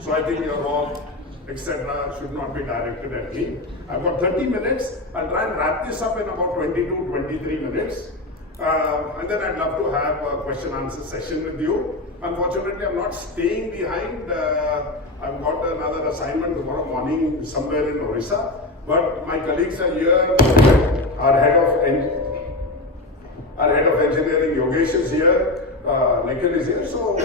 So I think your work, etc. should not be directed at me. I've got 30 minutes. I'll try and wrap this up in about 22, 23 minutes. And then I'd love to have a question answer session with you. Unfortunately, I'm not staying behind. I've got another assignment tomorrow morning somewhere in Orissa. But my colleagues are here. Our head of engineering, Yogesh, is here. Nikhil is here. So,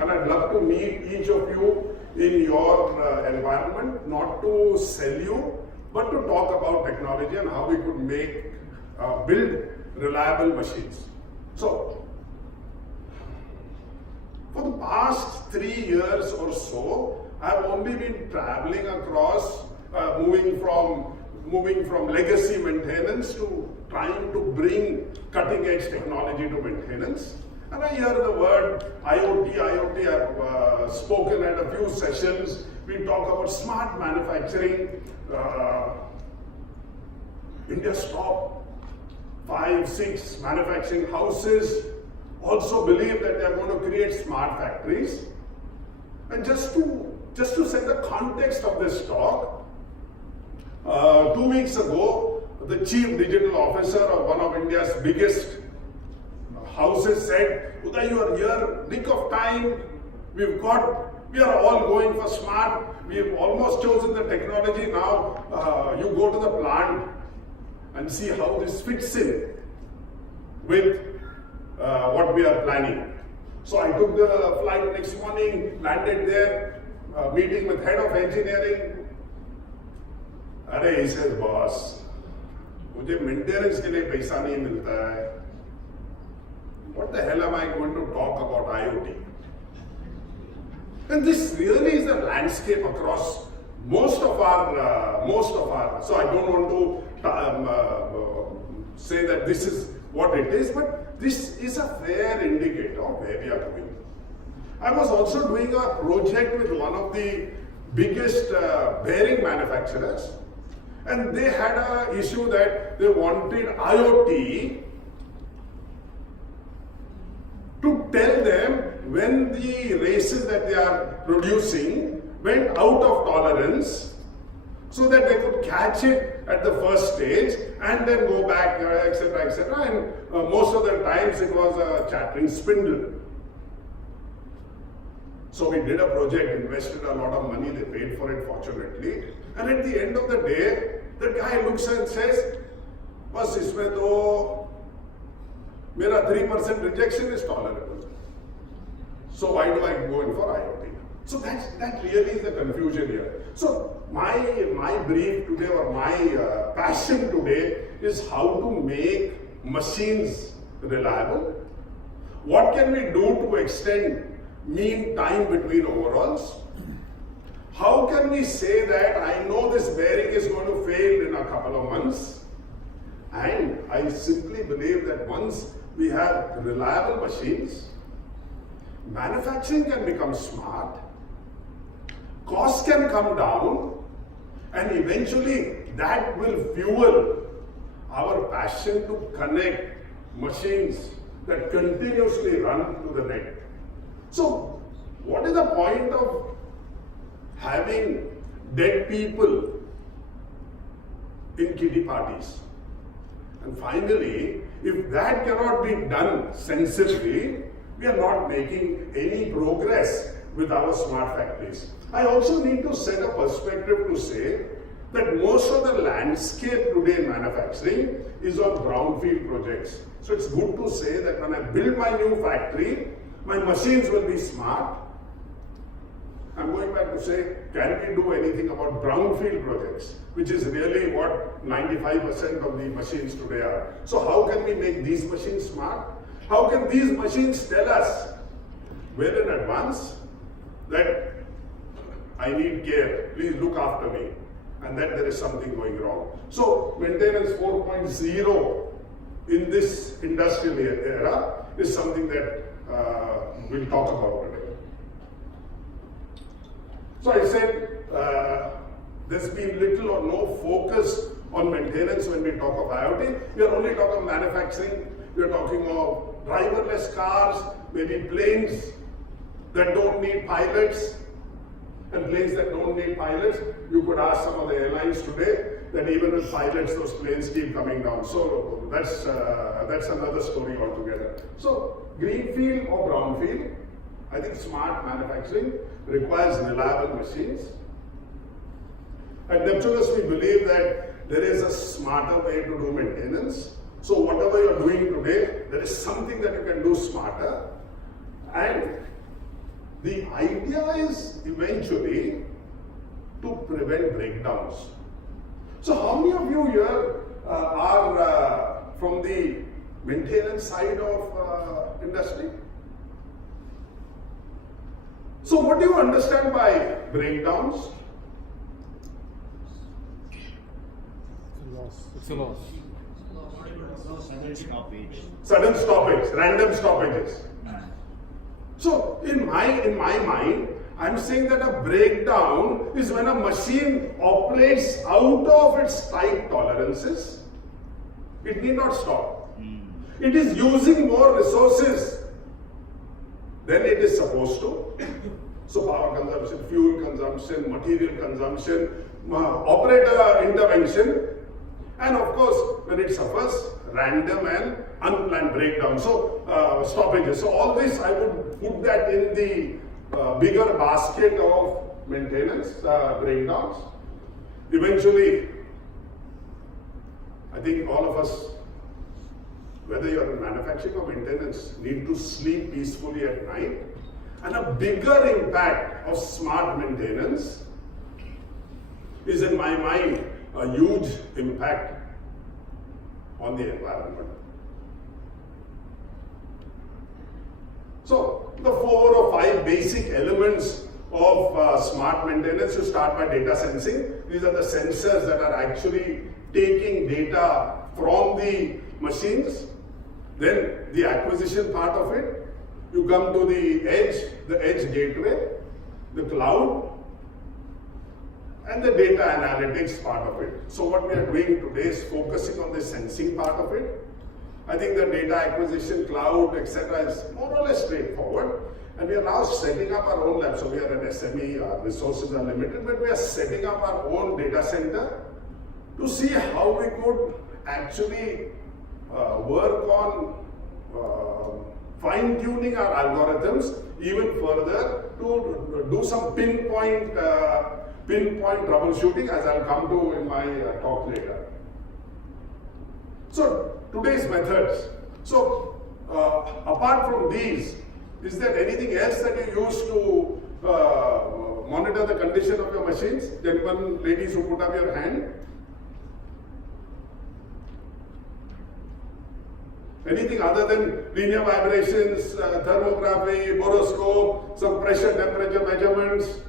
and I'd love to meet each of you in your environment, not to sell you, but to talk about technology and how we could build reliable machines. So, for the past 3 years or so, I've only been traveling across, moving from legacy maintenance to trying to bring cutting edge technology to maintenance. And I hear the word IIOT. I've spoken at a few sessions. We talk about smart manufacturing. India's top 5, 6 manufacturing houses also believe that they are going to create smart factories. And just to set the context of this talk, 2 weeks ago, the chief digital officer of one of India's biggest houses said, Uday, you are here, nick of time. We are all going for smart. We have almost chosen the technology. Now you go to the plant and see how this fits in with what we are planning. So I took the flight next morning, landed there, meeting with head of engineering. He says, boss, मुझे maintenance के लिए पैसा नहीं मिलता है. What the hell am I going to talk about IoT? And this really is the landscape across most of our. So I don't want to say that this is what it is, but this is a fair indicator of where we are going. I was also doing a project with one of the biggest bearing manufacturers, and they had an issue that they wanted IoT to tell them when the races that they are producing went out of tolerance, so that they could catch it at the first stage and then go back, etc., etc. And most of the times it was a chattering spindle. So we did a project, invested a lot of money, they paid for it fortunately. And at the end of the day, the guy looks and says, "Bas isme to mera 3% rejection is tolerable. So why do I go in for IoT?" So that really is the confusion here. So my brief today, or my passion today, is how to make machines reliable. What can we do to extend mean time between overhauls? How can we say that I know this bearing is going to fail in a couple of months? And I simply believe that once we have reliable machines, manufacturing can become smart, costs can come down, and eventually that will fuel our passion to connect machines that continuously run to the net. So, what is the point of having dead people in kiddie parties? And finally, if that cannot be done sensibly, we are not making any progress with our smart factories. I also need to set a perspective to say that most of the landscape today in manufacturing is on brownfield projects. So it's good to say that when I build my new factory, my machines will be smart. I'm going back to say, can we do anything about brownfield projects, which is really what 95% of the machines today are. So how can we make these machines smart? How can these machines tell us well in advance that I need care, please look after me, and that there is something going wrong. So maintenance 4.0 in this industrial era is something that we'll talk about today. So I said there's been little or no focus on maintenance when we talk of IoT. We are only talking of manufacturing. We are talking of driverless cars, maybe planes that don't need pilots. And planes that don't need pilots, you could ask some of the airlines today that even with pilots, those planes keep coming down. So that's another story altogether. So greenfield or brownfield, I think smart manufacturing requires reliable machines. At Neptunus, we believe that there is a smarter way to do maintenance. So whatever you're doing today, there is something that you can do smarter. And the idea is eventually to prevent breakdowns. So how many of you here are from the maintenance side of industry? So what do you understand by breakdowns? It's a loss. Sudden stoppage, random stoppages. So in my mind, I'm saying that a breakdown is when a machine operates out of its tight tolerances. It need not stop. It is using more resources than it is supposed to. So power consumption, fuel consumption, material consumption, operator intervention, and of course when it suffers random and unplanned breakdown. So stoppages. So all this I would put that in the bigger basket of maintenance, breakdowns. Eventually, I think all of us, whether you're in manufacturing or maintenance, need to sleep peacefully at night. And a bigger impact of smart maintenance is, in my mind, a huge impact on the environment. So, the 4 or 5 basic elements of smart maintenance, you start by data sensing. These are the sensors that are actually taking data from the machines. Then the acquisition part of it. You come to the edge gateway, the cloud, and the data analytics part of it. So what we are doing today is focusing on the sensing part of it. I think the data acquisition, cloud, etc. is more or less straightforward. And we are now setting up our own lab. So we are an SME, our resources are limited, but we are setting up our own data center to see how we could actually work on fine-tuning our algorithms even further to do some pinpoint troubleshooting, as I'll come to in my talk later. So today's methods. So apart from these, is there anything else that you use to monitor the condition of your machines? Gentlemen, ladies who put up your hand. Anything other than linear vibrations, thermography, boroscope, some pressure temperature measurements?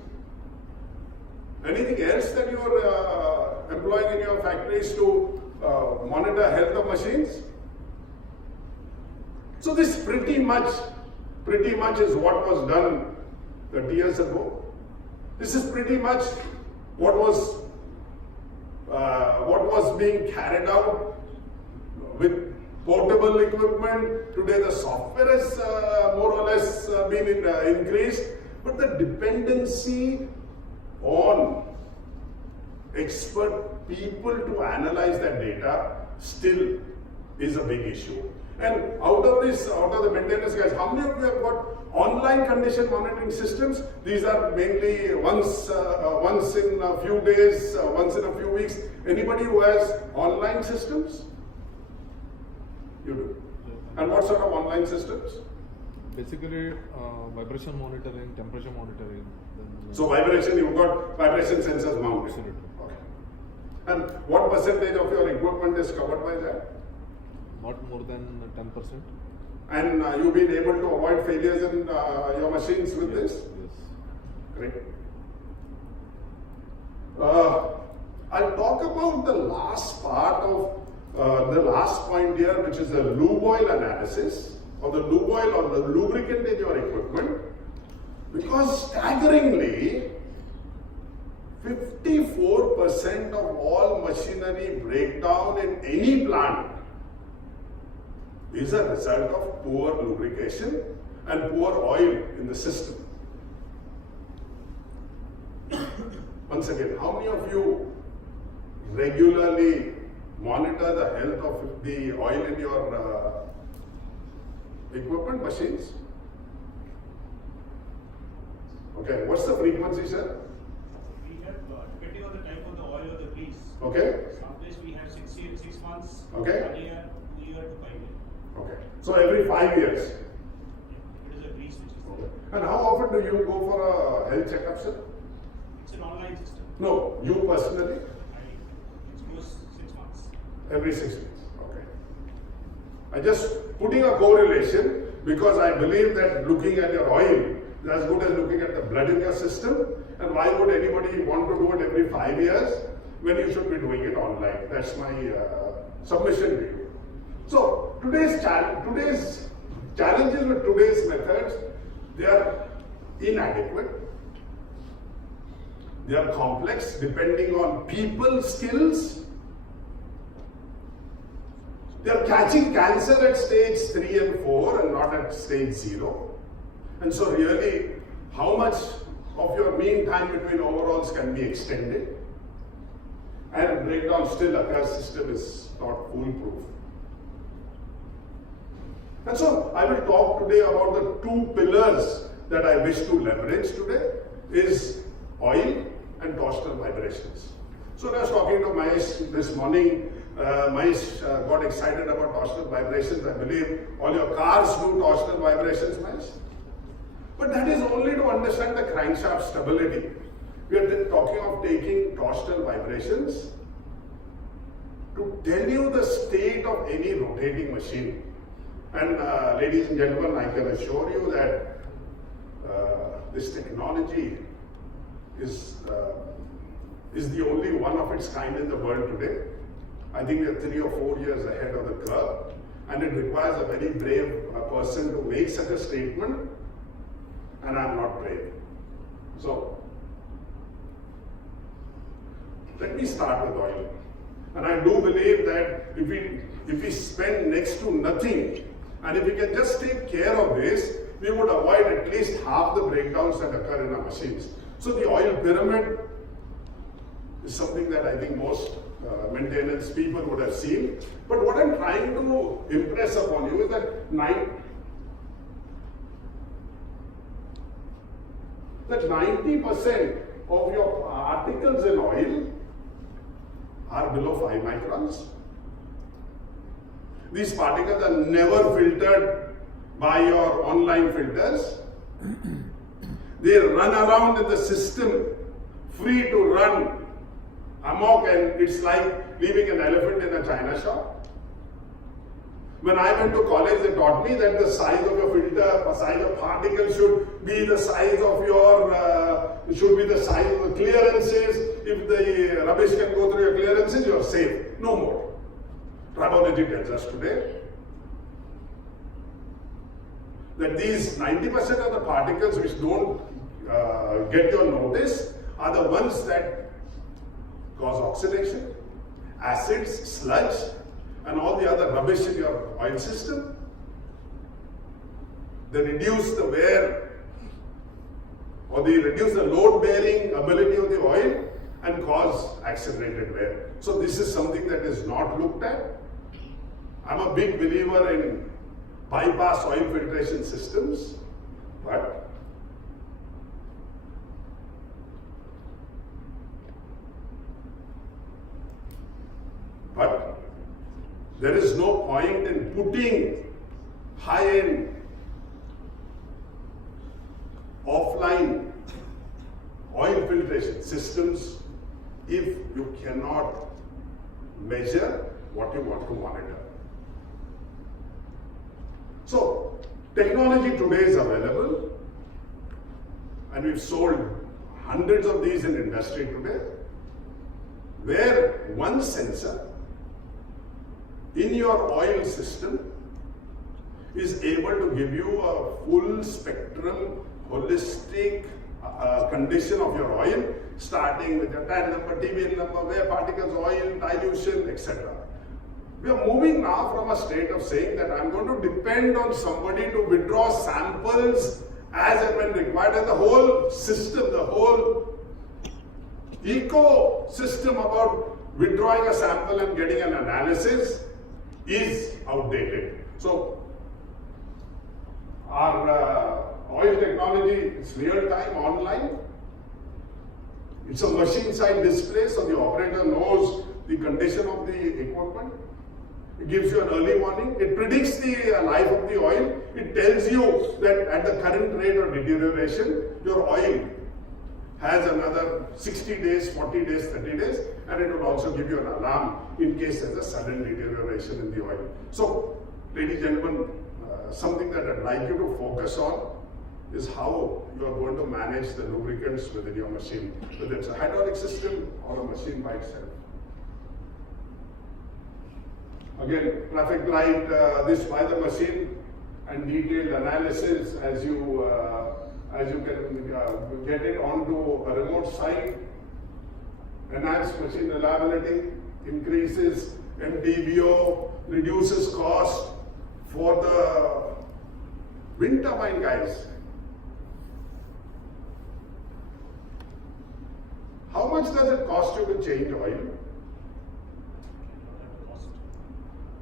Anything else that you are employing in your factories to monitor health of machines? So this pretty much is what was done 30 years ago. This is pretty much what was being carried out with portable equipment. Today the software has more or less been increased, but the dependency on expert people to analyze that data still is a big issue. And out of the maintenance guys, how many of you have got online condition monitoring systems? These are mainly once in a few days, once in a few weeks. Anybody who has online systems? You do. And what sort of online systems? Basically, vibration monitoring, temperature monitoring. So vibration, you've got vibration sensors mounted. Absolutely. Okay. And what percentage of your equipment is covered by that? Not more than 10%. And you've been able to avoid failures in your machines with this? Yes. Great. I'll talk about the last part of the last point here, which is the lube oil analysis, or the lube oil or the lubricant in your equipment, because staggeringly 54% of all machinery breakdown in any plant is a result of poor lubrication and poor oil in the system. once again, how many of you regularly monitor the health of the oil in your equipment, machines? Okay, what's the frequency, sir? We have, depending on the type of the oil or the grease. Okay. Some place we have 6 months, Okay. 1 year, 2 year to 5 years. Okay. So every 5 years. It is a grease which is Okay. there. And how often do you go for a health checkup, sir? It's an online system. No, you personally? It goes 6 months. Every 6 weeks. Okay. I just putting a correlation because I believe that looking at your oil is as good as looking at the blood in your system. And why would anybody want to do it every 5 years when you should be doing it online? That's my submission to you. So today's challenges with today's methods, they are inadequate. They are complex depending on people's skills. They are catching cancer at stage 3 and 4 and not at stage 0. And so really, how much of your mean time between overalls can be extended? And breakdown still occurs, system is not foolproof. And so I will talk today about the 2 pillars that I wish to leverage today is oil and torsional vibrations. So I was talking to Mahesh this morning. Mahesh got excited about torsional vibrations. I believe all your cars do torsional vibrations, Mahesh. But that is only to understand the crankshaft stability. We are then talking of taking torsional vibrations to tell you the state of any rotating machine. And ladies and gentlemen, I can assure you that this technology is the only one of its kind in the world today. I think we are 3 or 4 years ahead of the curve, and it requires a very brave person to make such a statement, and I am not brave. So, let me start with oil. And I do believe that if we spend next to nothing, and if we can just take care of this, we would avoid at least half the breakdowns that occur in our machines. So the oil pyramid is something that I think most maintenance people would have seen. But what I'm trying to impress upon you is that 90% of your particles in oil are below 5 microns. These particles are never filtered by your online filters. They run around in the system, free to run amok, and it's like leaving an elephant in a china shop. When I went to college, they taught me that the size of your filter, the size of particle should be the size of your, should be the size of the clearances. If the rubbish can go through your clearances, you are safe. No more. Tribology tells us today that these 90% of the particles which don't get your notice are the ones that cause oxidation, acids, sludge, and all the other rubbish in your oil system. They reduce the wear, or they reduce the load-bearing ability of the oil and cause accelerated wear. So this is something that is not looked at. I'm a big believer in bypass oil filtration systems, but there is no point in putting high-end offline oil filtration systems if you cannot measure what you want to monitor. So, technology today is available, and we've sold hundreds of these in industry today, where one sensor in your oil system is able to give you a full spectrum, holistic condition of your oil, starting with your TAN number, TBN number, wear particles, oil, dilution, etc. We are moving now from a state of saying that I'm going to depend on somebody to withdraw samples as and when required, and the whole system, the whole ecosystem about withdrawing a sample and getting an analysis is outdated. So our oil technology is real time online. It's a machine side display, so the operator knows the condition of the equipment. It gives you an early warning. It predicts the life of the oil. It tells you that at the current rate of deterioration, your oil has another 60 days, 40 days, 30 days, and it will also give you an alarm in case there's a sudden deterioration in the oil. So, ladies and gentlemen, something that I'd like you to focus on is how you are going to manage the lubricants within your machine, whether it's a hydraulic system or a machine by itself. Again, traffic light, this by the machine, and detailed analysis as you can get it onto a remote site. Enhanced machine reliability, increases MDBO, reduces cost for the wind turbine guys. How much does it cost you to change oil?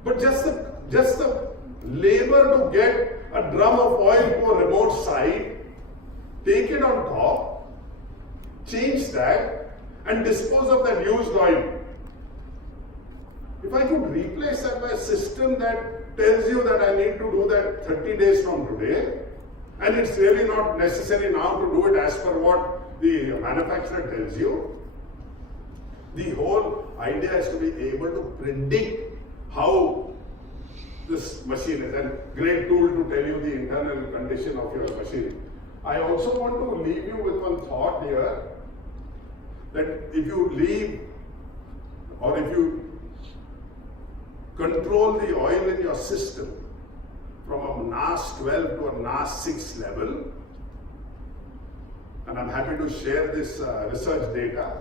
But just the labor to get a drum of oil to a remote site, take it on top, change that, and dispose of that used oil. If I could replace that by a system that tells you that I need to do that 30 days from today, and it's really not necessary now to do it as per what the manufacturer tells you, the whole idea is to be able to predict how this machine is, and great tool to tell you the internal condition of your machine. I also want to leave you with one thought here, that if you leave or if you control the oil in your system from a NAS 12 to a NAS 6 level, and I'm happy to share this research data,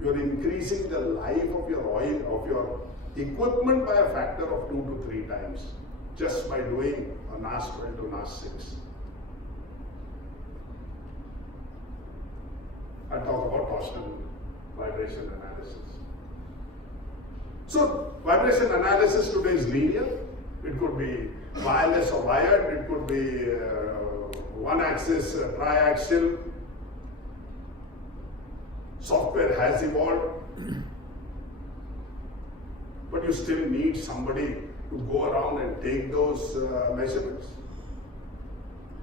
you're increasing the life of your oil, of your equipment by a factor of 2 to 3 times just by doing a NAS 12 to NAS 6. I talk about torsional vibration analysis. So, vibration analysis today is linear. It could be wireless or wired. It could be one-axis, triaxial. Software has evolved. But you still need somebody to go around and take those measurements.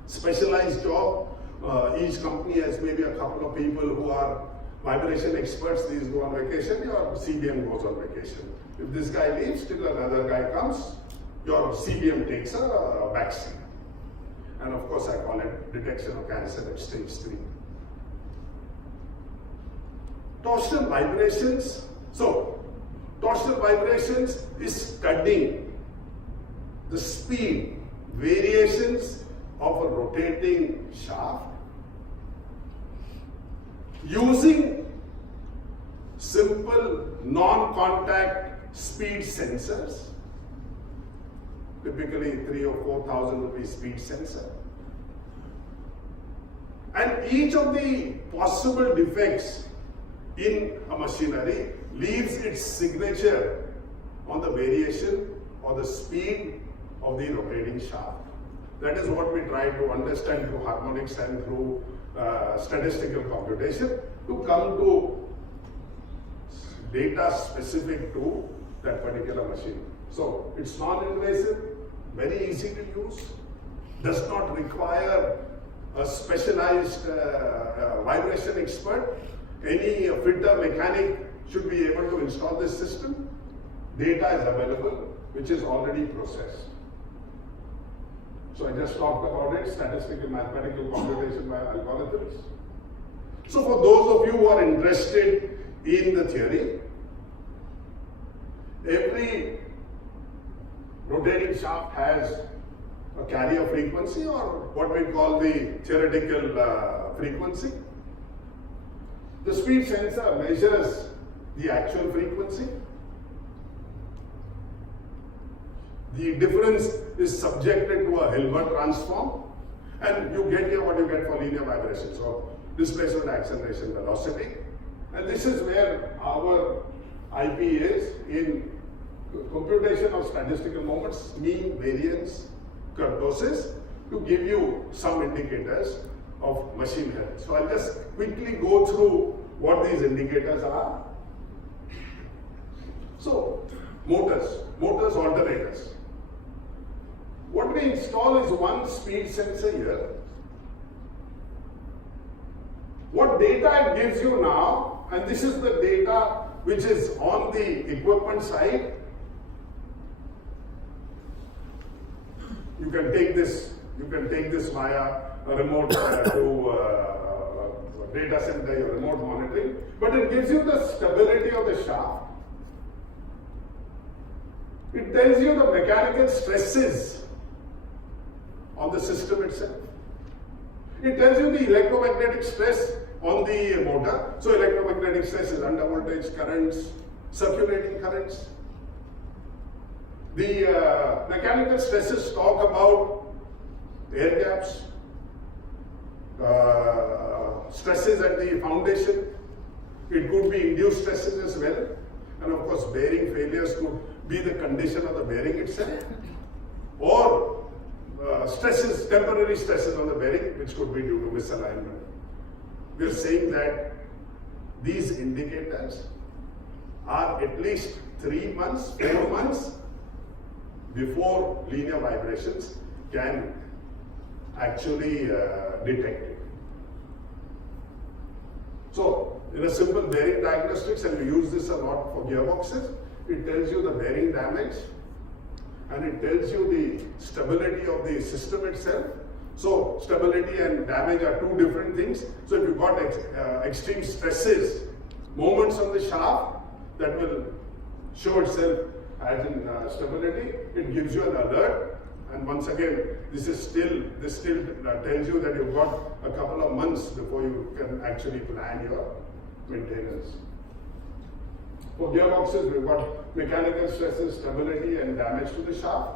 Specialized job. Each company has maybe a couple of people who are vibration experts. These go on vacation, your CBM goes on vacation. If this guy leaves, still another guy comes, your CBM takes a backseat. And of course, I call it detection of cancer at stage 3. Torsional vibrations. So, torsional vibrations is studying the speed variations of a rotating shaft using simple non-contact speed sensors, typically 3,000 or 4,000 rupee speed sensor. And each of the possible defects in a machinery leaves its signature on the variation or the speed of the rotating shaft. That is what we try to understand through harmonics and through statistical computation to come to data specific to that particular machine. So it's non-invasive, very easy to use, does not require a specialized vibration expert. Any fitter mechanic should be able to install this system. Data is available, which is already processed. So I just talked about it, statistical mathematical computation by algorithms. So for those of you who are interested in the theory, every rotating shaft has a carrier frequency or what we call the theoretical frequency. The speed sensor measures the actual frequency. The difference is subjected to a Hilbert transform, and you get here what you get for linear vibration. So displacement, acceleration, velocity. And this is where our IP is in computation of statistical moments, mean, variance, kurtosis, to give you some indicators of machine health. So I'll just quickly go through what these indicators are. So, motors, alternators. What we install is one speed sensor here. What data it gives you now, and this is the data which is on the equipment side. You can take this via a remote to data center, your remote monitoring, but it gives you the stability of the shaft. It tells you the mechanical stresses on the system itself. It tells you the electromagnetic stress on the motor. So electromagnetic stress is under voltage currents, circulating currents. The mechanical stresses talk about air gaps, stresses at the foundation. It could be induced stresses as well. And of course, bearing failures could be the condition of the bearing itself, or stresses, temporary stresses on the bearing, which could be due to misalignment. We are saying that these indicators are at least 3 months, 4 months before linear vibrations can actually detect it. So, in a simple bearing diagnostics, and we use this a lot for gearboxes, it tells you the bearing damage and it tells you the stability of the system itself. So, stability and damage are two different things. So, if you've got extreme stresses, moments on the shaft, that will show itself as in stability. It gives you an alert. And once again, this still tells you that you've got a couple of months before you can actually plan your maintenance. For gearboxes, we've got mechanical stresses, stability, and damage to the shaft.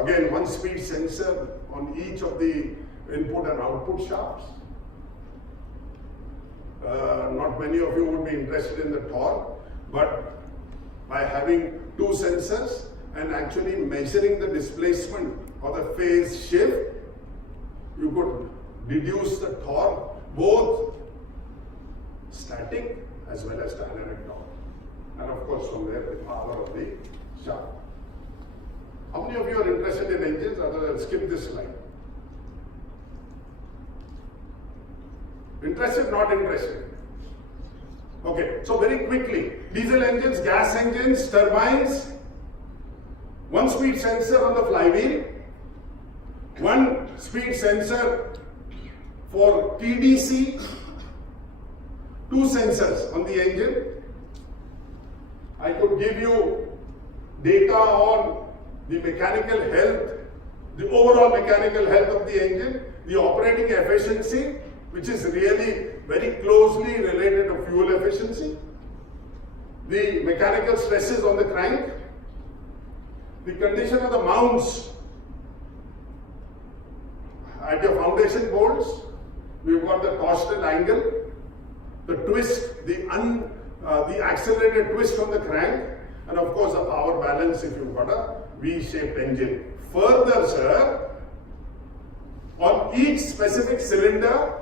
Again, one speed sensor on each of the input and output shafts. Not many of you would be interested in the torque, but by having two sensors and actually measuring the displacement or the phase shift, you could deduce the torque, both static as well as dynamic torque. And of course, from there, the power of the shaft. How many of you are interested in engines? Otherwise, I'll skip this slide. Interested, not interested? Okay, so very quickly, diesel engines, gas engines, turbines, one speed sensor on the flywheel, one speed sensor for TDC, two sensors on the engine. I could give you data on the mechanical health, the overall mechanical health of the engine, the operating efficiency, which is really very closely related to fuel efficiency, the mechanical stresses on the crank, the condition of the mounts at your foundation bolts. We've got the torsional angle, the twist, the accelerated twist on the crank, and of course the power balance if you've got a V-shaped engine. Further, sir, on each specific cylinder,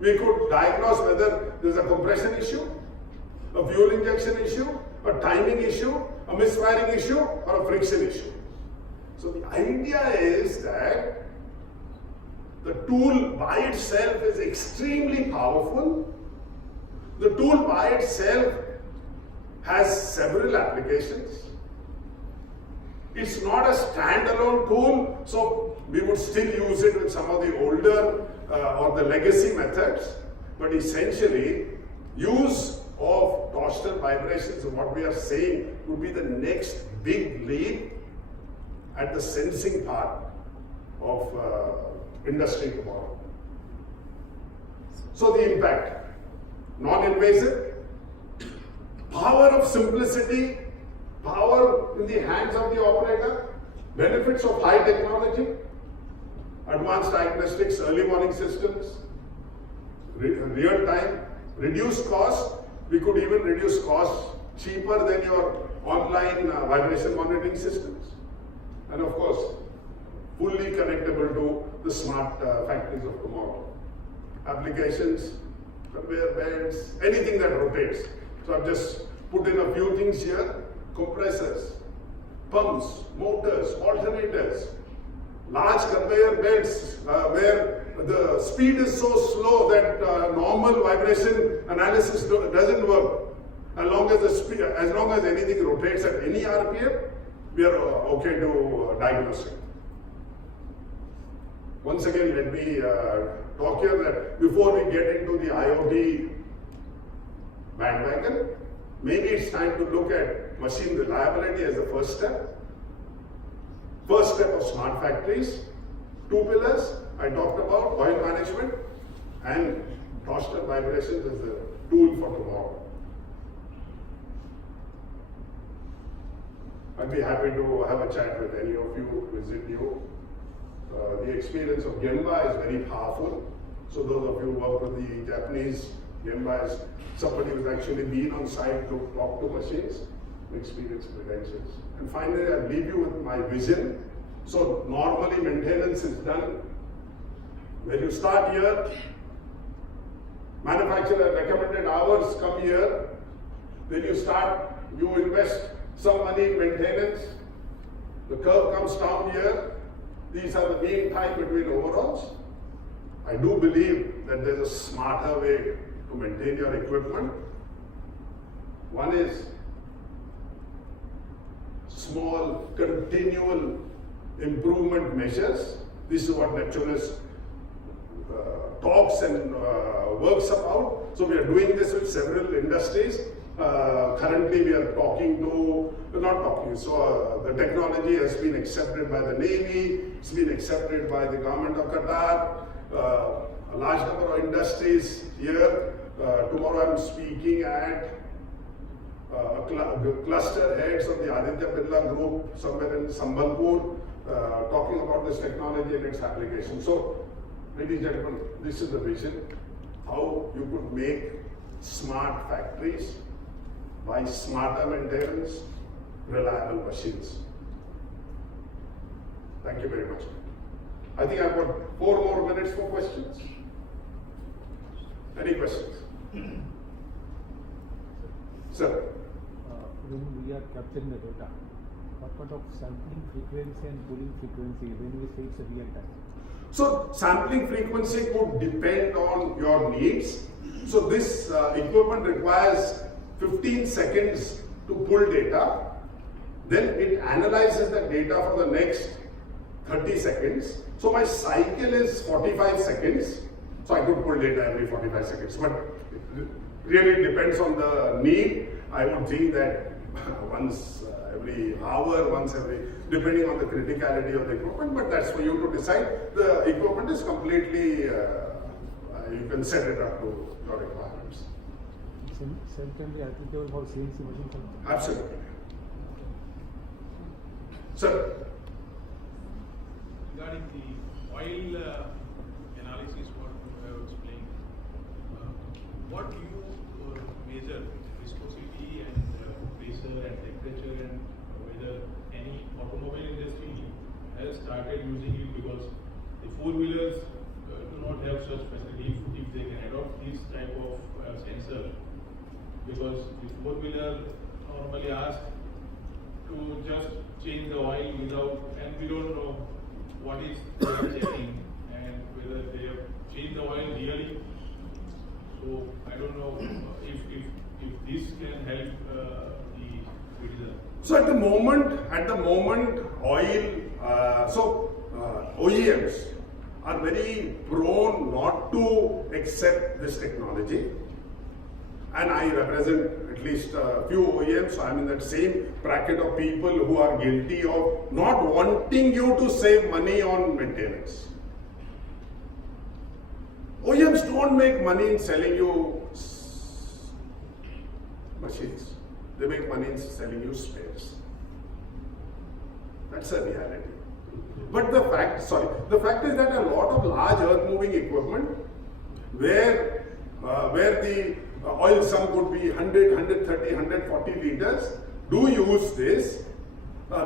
we could diagnose whether there's a compression issue, a fuel injection issue, a timing issue, a misfiring issue, or a friction issue. So the idea is that the tool by itself is extremely powerful. The tool by itself has several applications. It's not a standalone tool, so we would still use it with some of the older or the legacy methods, but essentially use of torsional vibrations, what we are saying would be the next big leap at the sensing part of industry tomorrow. So the impact, non-invasive, power of simplicity, power in the hands of the operator, benefits of high technology, advanced diagnostics, early warning systems, real time, reduce cost. We could even reduce costs cheaper than your online vibration monitoring systems. And of course, fully connectable to the smart factories of tomorrow. Applications, conveyor belts, anything that rotates. So I've just put in a few things here. Compressors, pumps, motors, alternators, large conveyor belts where the speed is so slow that normal vibration analysis doesn't work. As long as anything rotates at any RPM, we are okay to diagnose it. Once again, let me talk here that before we get into the IoT bandwagon, maybe it's time to look at machine reliability as the first step. First step of smart factories. Two pillars I talked about: oil management and torsional vibrations as the tool for tomorrow. I'd be happy to have a chat with any of you, visit you. The experience of Gemba is very powerful. So those of you who work with the Japanese, Gemba is somebody who's actually been on site to talk to machines, experience credentials. And finally, I'll leave you with my vision. So normally maintenance is done when you start here, manufacturer recommended hours come here, then you invest some money in maintenance, the curve comes down here, these are the mean time between overalls. I do believe that there's a smarter way to maintain your equipment. One is small, continual improvement measures. This is what Neptunus talks and works about. So we are doing this with several industries. Currently we are the technology has been accepted by the Navy, it's been accepted by the government of Qatar, a large number of industries here. Tomorrow I'm speaking at cluster heads of the Aditya Birla Group somewhere in Sambalpur, talking about this technology and its application. So, ladies and gentlemen, this is the vision, how you could make smart factories by smarter maintenance, reliable machines. Thank you very much. I think I've got 4 more minutes for questions. Any questions? Sir. When we are capturing the data, what kind of sampling frequency and pulling frequency when we say it's a real time? So sampling frequency could depend on your needs. So this equipment requires 15 seconds to pull data. Then it analyzes the data for the next 30 seconds. So my cycle is 45 seconds. So I could pull data every 45 seconds. But it really depends on the need. I would think that once every hour, depending on the criticality of the equipment, but that's for you to decide. The equipment is completely, you can set it up to your requirements. Same can be applicable for CNC machine? Absolutely. Sir. Regarding the oil analysis, what you have explained, what do you measure viscosity and pressure and temperature, and whether any automobile industry has started using it, because the four-wheelers do not have such facility if they can adopt this type of sensor, because the four-wheeler normally ask to just change the oil without, and we don't know what is they are checking and whether they have changed the oil really. So I don't know if this can help the citizen. So at the moment, OEMs are very prone not to accept this technology. And I represent at least a few OEMs, so I'm in that same bracket of people who are guilty of not wanting you to save money on maintenance. OEMs don't make money in selling you machines. They make money in selling you spares. That's a reality. But the fact is that a lot of large earth moving equipment where where the oil sum could be 100, 130, 140 liters, do use this.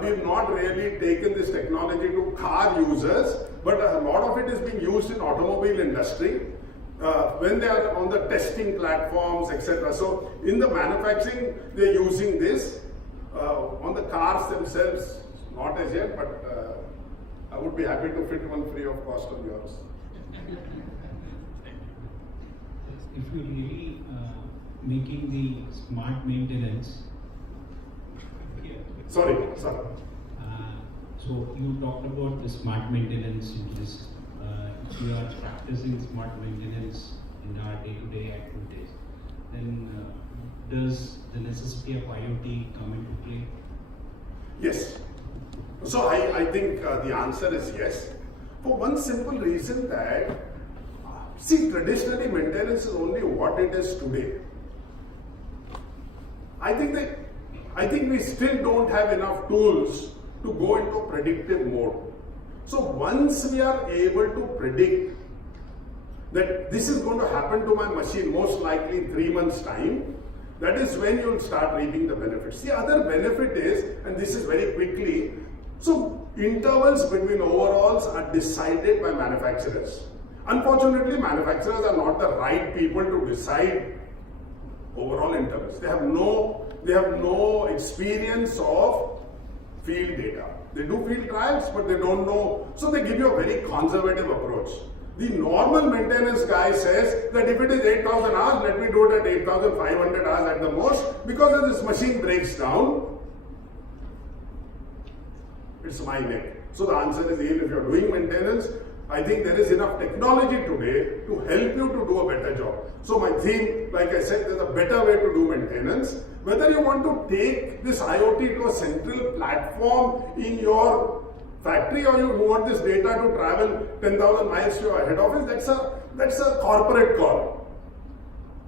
We've not really taken this technology to car users, but a lot of it is being used in automobile industry when they are on the testing platforms, etc. So in the manufacturing, they're using this. On the cars themselves, not as yet, but I would be happy to fit one free of cost on yours. If you're really making the smart maintenance, Sorry. so you talked about the smart maintenance into this. If you are practicing smart maintenance in our day-to-day activities, then does the necessity of IoT come into play? Yes. So I think the answer is yes. For one simple reason that, see, traditionally maintenance is only what it is today. I think we still don't have enough tools to go into predictive mode. So once we are able to predict that this is going to happen to my machine most likely in 3 months' time, that is when you'll start reaping the benefits. The other benefit is, and this is very quickly, so intervals between overalls are decided by manufacturers. Unfortunately, manufacturers are not the right people to decide overall intervals. They have no experience of field data. They do field trials, but they don't know. So they give you a very conservative approach. The normal maintenance guy says that if it is 8,000 hours, let me do it at 8,500 hours at the most, because if this machine breaks down, it's my neck. So the answer is, even if you're doing maintenance, I think there is enough technology today to help you to do a better job. So my theme, like I said, there's a better way to do maintenance. Whether you want to take this IoT to a central platform in your factory, or you want this data to travel 10,000 miles to your head office, that's a corporate call.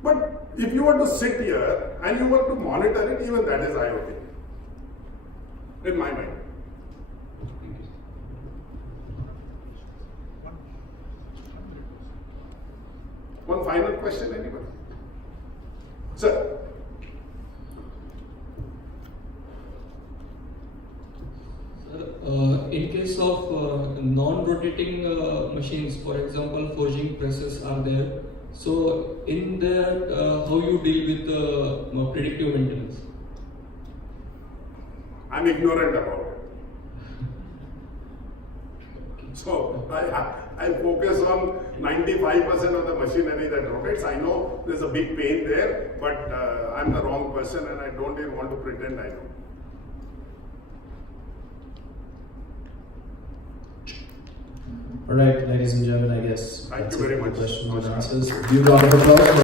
But if you were to sit here and you were to monitor it, even that is IoT, in my mind. Thank you. One final question, anybody? Sir. In case of non-rotating machines, for example, forging presses are there. So in there, how you deal with predictive maintenance? I'm ignorant about it. So I focus on 95% of the machinery that rotates. I know there's a big pain there, but I'm the wrong person and I don't even want to pretend I know. All right, ladies and gentlemen, I guess Thank that's you very it for much. questions and Namaskar. answers. Give a round of applause.